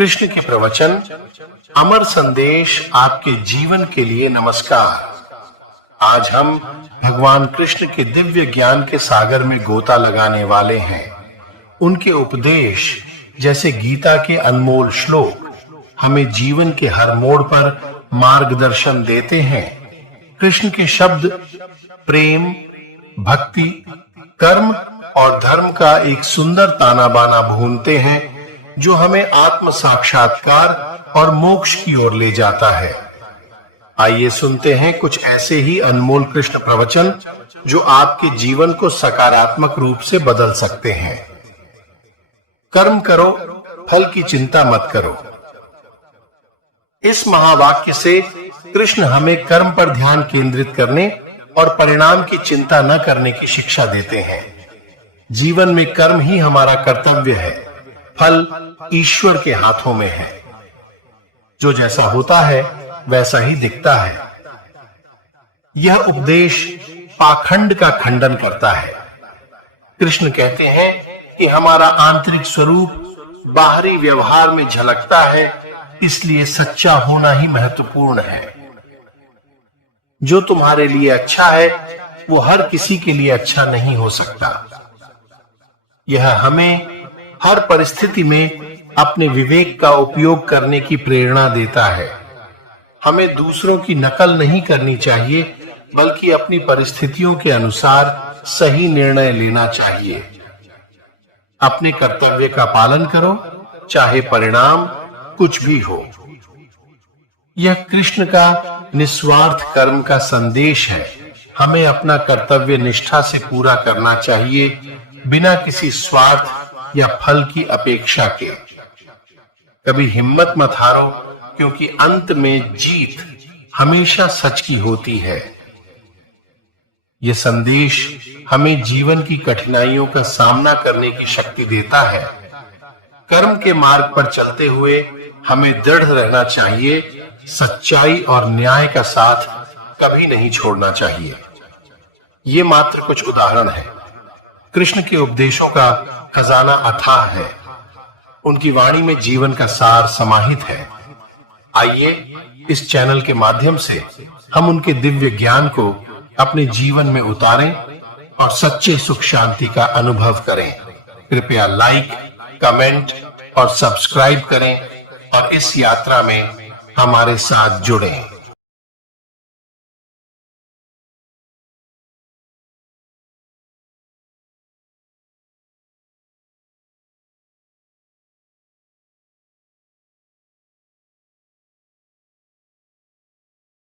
कृष्ण के प्रवचन अमर संदेश आपके जीवन के लिए नमस्कार। आज हम भगवान कृष्ण के दिव्य ज्ञान के सागर में गोता लगाने वाले हैं। उनके उपदेश जैसे गीता के अनमोल श्लोक हमें जीवन के हर मोड़ पर मार्गदर्शन देते हैं। कृष्ण के शब्द प्रेम, भक्ति, कर्म और धर्म का एक सुंदर ताना बाना भूनते हैं जो हमें आत्म साक्षात्कार और मोक्ष की ओर ले जाता है। आइए सुनते हैं कुछ ऐसे ही अनमोल कृष्ण प्रवचन जो आपके जीवन को सकारात्मक रूप से बदल सकते हैं। कर्म करो, फल की चिंता मत करो। इस महावाक्य से कृष्ण हमें कर्म पर ध्यान केंद्रित करने और परिणाम की चिंता न करने की शिक्षा देते हैं। जीवन में कर्म ही हमारा कर्तव्य है, फल ईश्वर के हाथों में है। जो जैसा होता है वैसा ही दिखता है। यह उपदेश पाखंड का खंडन करता है। कृष्ण कहते हैं कि हमारा आंतरिक स्वरूप बाहरी व्यवहार में झलकता है, इसलिए सच्चा होना ही महत्वपूर्ण है। जो तुम्हारे लिए अच्छा है वो हर किसी के लिए अच्छा नहीं हो सकता। यह हमें हर परिस्थिति में अपने विवेक का उपयोग करने की प्रेरणा देता है। हमें दूसरों की नकल नहीं करनी चाहिए, बल्कि अपनी परिस्थितियों के अनुसार सही निर्णय लेना चाहिए। अपने कर्तव्य का पालन करो, चाहे परिणाम कुछ भी हो। यह कृष्ण का निस्वार्थ कर्म का संदेश है। हमें अपना कर्तव्य निष्ठा से पूरा करना चाहिए, बिना किसी स्वार्थ या फल की अपेक्षा के। कभी हिम्मत मत हारो, क्योंकि अंत में जीत हमेशा सच की होती है। यह संदेश हमें जीवन की कठिनाइयों का सामना करने की शक्ति देता है। कर्म के मार्ग पर चलते हुए हमें दृढ़ रहना चाहिए। सच्चाई और न्याय का साथ कभी नहीं छोड़ना चाहिए। ये मात्र कुछ उदाहरण है। कृष्ण के उपदेशों का खजाना अथाह है। उनकी वाणी में जीवन का सार समाहित है। आइए इस चैनल के माध्यम से हम उनके दिव्य ज्ञान को अपने जीवन में उतारें और सच्चे सुख शांति का अनुभव करें। कृपया लाइक, कमेंट और सब्सक्राइब करें और इस यात्रा में हमारे साथ जुड़ें।